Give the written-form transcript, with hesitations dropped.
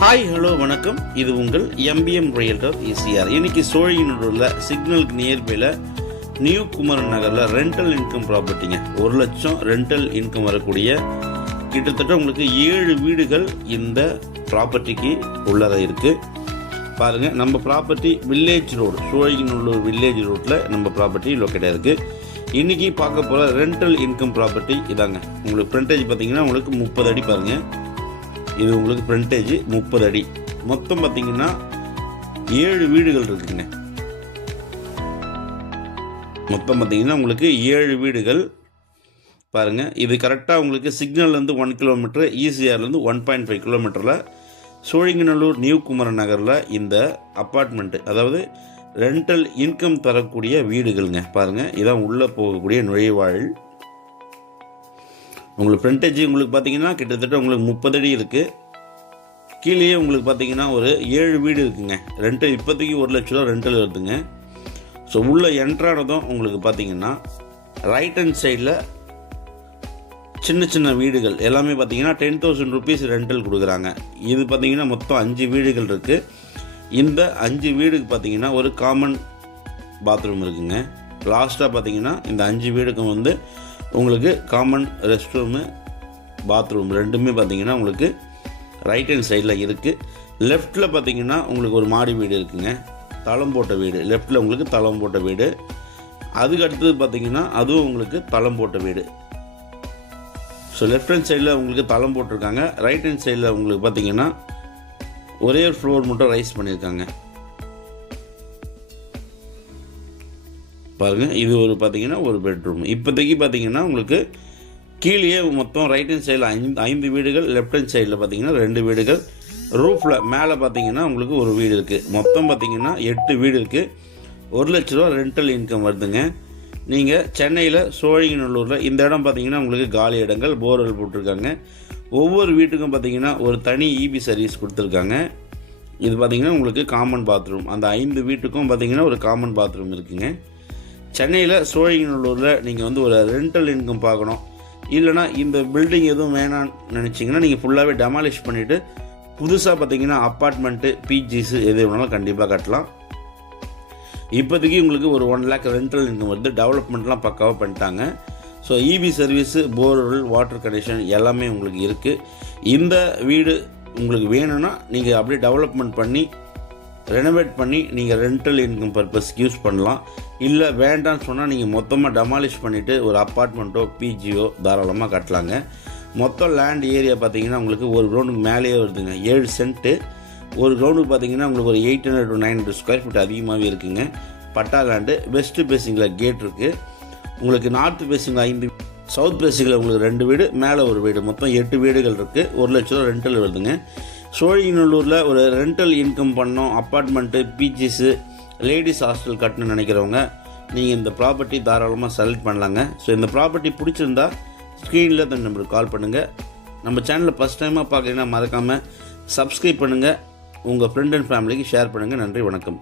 Hi hello வணக்கம். இது உங்கள் எம்பிஎம் ரியல்டர் ஈசிஆர். இன்னைக்கு சோழிங்கநல்லூரில் சிக்னலுக்கு நியர்பையில் நியூ குமரன் நகரில் ரெண்டல் இன்கம் ப்ராப்பர்ட்டிங்க. 1 லட்சம் ரெண்டல் இன்கம் வரக்கூடிய கிட்டத்தட்ட உங்களுக்கு 7 வீடுகள் இந்த ப்ராப்பர்ட்டிக்கு உள்ளதாக இருக்குது. பாருங்கள், நம்ம property village road, Sholinganallur village ரோட்டில் நம்ம ப்ராப்பர்ட்டி லொக்கேட்டாக இருக்குது. இன்றைக்கி பார்க்க போகிற ரெண்டல் இன்கம் ப்ராப்பர்ட்டி இதாங்க. உங்களுக்கு ஃப்ரண்டேஜ் பார்த்தீங்கன்னா உங்களுக்கு 30 அடி பாருங்கள். இது உங்களுக்கு ஃப்ரண்டேஜ் 30 அடி. மொத்தம் பார்த்தீங்கன்னா 7 வீடுகள் இருக்குங்க. மொத்தம் பார்த்தீங்கன்னா உங்களுக்கு 7 வீடுகள் பாருங்கள். இது கரெக்டாக உங்களுக்கு சிக்னல்லேருந்து 1 கிலோமீட்டர், ஈசிஆர்லேருந்து 1.5 கிலோமீட்டரில் சோழிங்கநல்லூர் நியூ குமரன் நகரில் இந்த அப்பார்ட்மெண்ட்டு, அதாவது ரெண்டல் இன்கம் தரக்கூடிய வீடுகள்ங்க. பாருங்கள், இதான் உள்ளே போகக்கூடிய நுழைவாயில். உங்களுக்கு ஃப்ரண்டேஜ் உங்களுக்கு பார்த்தீங்கன்னா கிட்டத்தட்ட உங்களுக்கு 30 அடி இருக்குது. கீழே உங்களுக்கு பார்த்தீங்கன்னா ஒரு 7 வீடு இருக்குங்க. ரெண்டல் இப்போதைக்கு 1 லட்ச ரூபா ரெண்டல் வருதுங்க. ஸோ உள்ளே என்ட்ரானதும் உங்களுக்கு பார்த்தீங்கன்னா ரைட் ஹேண்ட் சைடில் சின்ன சின்ன வீடுகள் எல்லாமே பார்த்தீங்கன்னா 10,000 ருபீஸ் ரெண்டல் கொடுக்குறாங்க. இது பார்த்தீங்கன்னா மொத்தம் 5 வீடுகள் இருக்குது. இந்த 5 வீடுக்கு பார்த்தீங்கன்னா ஒரு காமன் பாத்ரூம் இருக்குங்க. லாஸ்ட்டாக பார்த்தீங்கன்னா இந்த 5 வீடுக்கும் வந்து உங்களுக்கு காமன் ரெஸ்ட் ரூமு, பாத்ரூம் ரெண்டுமே பார்த்தீங்கன்னா உங்களுக்கு ரைட் ஹேண்ட் சைடில் இருக்குது. லெஃப்ட்டில் பார்த்தீங்கன்னா உங்களுக்கு ஒரு மாடி வீடு இருக்குங்க, தளம் போட்ட வீடு. லெஃப்ட்டில் உங்களுக்கு தளம் போட்ட வீடு. அதுக்கு அடுத்தது பார்த்தீங்கன்னா அதுவும் உங்களுக்கு தளம் போட்ட வீடு. ஸோ லெஃப்ட் ஹேண்ட் சைடில் உங்களுக்கு தளம் போட்டிருக்காங்க. ரைட் ஹேண்ட் சைடில் உங்களுக்கு பார்த்தீங்கன்னா ஒரே ஃப்ளோர் மட்டும் ரைஸ் பண்ணியிருக்காங்க. பாருங்கள், இது ஒரு பார்த்தீங்கன்னா ஒரு பெட்ரூம். இப்போதைக்கு பார்த்தீங்கன்னா உங்களுக்கு கீழே மொத்தம் ரைட் ஹேண்ட் சைடில் 5 வீடுகள், லெஃப்ட் ஹேண்ட் சைடில் பார்த்தீங்கன்னா 2 வீடுகள், ரூஃபில் மேலே பார்த்தீங்கன்னா உங்களுக்கு ஒரு வீடு இருக்குது. மொத்தம் பார்த்தீங்கன்னா 8 வீடு இருக்குது. 1 லட்ச ரூபா ரெண்டல் இன்கம் வருதுங்க. நீங்கள் சென்னையில் சோழிங்கநல்லூரில் இந்த இடம் பார்த்தீங்கன்னா உங்களுக்கு காலி இடங்கள், போர்வெல் போட்டிருக்காங்க. ஒவ்வொரு வீட்டுக்கும் பார்த்தீங்கன்னா ஒரு தனி இபி சர்வீஸ் கொடுத்துருக்காங்க. இது பார்த்தீங்கன்னா உங்களுக்கு காமன் பாத்ரூம். அந்த 5 வீட்டுக்கும் பார்த்தீங்கன்னா ஒரு காமன் பாத்ரூம் இருக்குங்க. சென்னையில் சோழிங்கநல்லூரில் நீங்கள் வந்து ஒரு ரெண்டல் இன்கம் பார்க்கணும், இல்லைனா இந்த பில்டிங் எதுவும் வேணான்னு நினச்சிங்கன்னா நீங்கள் ஃபுல்லாகவே டெமாலிஷ் பண்ணிவிட்டு புதுசாக பார்த்தீங்கன்னா அப்பார்ட்மெண்ட்டு, பிஜிஸு எது வேணாலும் கண்டிப்பாக கட்டலாம். இப்போதைக்கு உங்களுக்கு ஒரு 1 லேக் ரெண்டல் இன்கம் வருது. டெவலப்மெண்ட்லாம் பக்காவாக பண்ணிட்டாங்க. So EB service, borewell, water connection எல்லாமே உங்களுக்கு இருக்குது. இந்த வீடு உங்களுக்கு வேணும்னா நீங்கள் அப்படியே டெவலப்மெண்ட் பண்ணி ரெனோவேட் பண்ணி நீங்கள் ரெண்டல் இன்கம் பர்பஸ்க்கு யூஸ் பண்ணலாம். இல்லை வேண்டான்னு சொன்னால் நீங்கள் மொத்தமாக டெமாலிஷ் பண்ணிவிட்டு ஒரு அப்பார்ட்மெண்ட்டோ பிஜியோ தாராளமாக கட்டலாங்க. மொத்தம் லேண்ட் ஏரியா பார்த்தீங்கன்னா உங்களுக்கு ஒரு கிரவுண்டுக்கு மேலேயே வருதுங்க. 7 சென்ட்டு. ஒரு கிரவுண்டுக்கு பார்த்தீங்கன்னா உங்களுக்கு ஒரு 800 to 900 ஸ்கொயர் ஃபீட் அதிகமாகவே இருக்குங்க. பட்டா லேண்டு. வெஸ்ட் பேசிங்கில் கேட் இருக்குது. உங்களுக்கு நார்த் பேசிங்கில் 5, சவுத் பேசிங்கில் உங்களுக்கு 2 வீடு, மேலே ஒரு வீடு, மொத்தம் 8 வீடுகள் இருக்குது. 1 லட்ச ரூபா ரெண்டல் வருதுங்க. சோழிங்கநல்லூரில் ஒரு ரெண்டல் இன்கம் பண்ணோம், அப்பார்ட்மெண்ட்டு, பிஜிஸு, லேடிஸ் ஹாஸ்டல் கட்டணும்னு நினைக்கிறவங்க நீங்கள் இந்த ப்ராப்பர்ட்டி தாராளமாக செலக்ட் பண்ணலாங்க. ஸோ இந்த ப்ராப்பர்ட்டி பிடிச்சிருந்தா ஸ்க்ரீனில் தான் நம்பருக்கு கால் பண்ணுங்கள். நம்ம சேனலில் ஃபஸ்ட் டைமாக பார்க்குறீங்கன்னா மறக்காமல் சப்ஸ்கிரைப் பண்ணுங்கள். உங்கள் ஃப்ரெண்ட் அண்ட் ஃபேமிலிக்கு ஷேர் பண்ணுங்கள். நன்றி, வணக்கம்.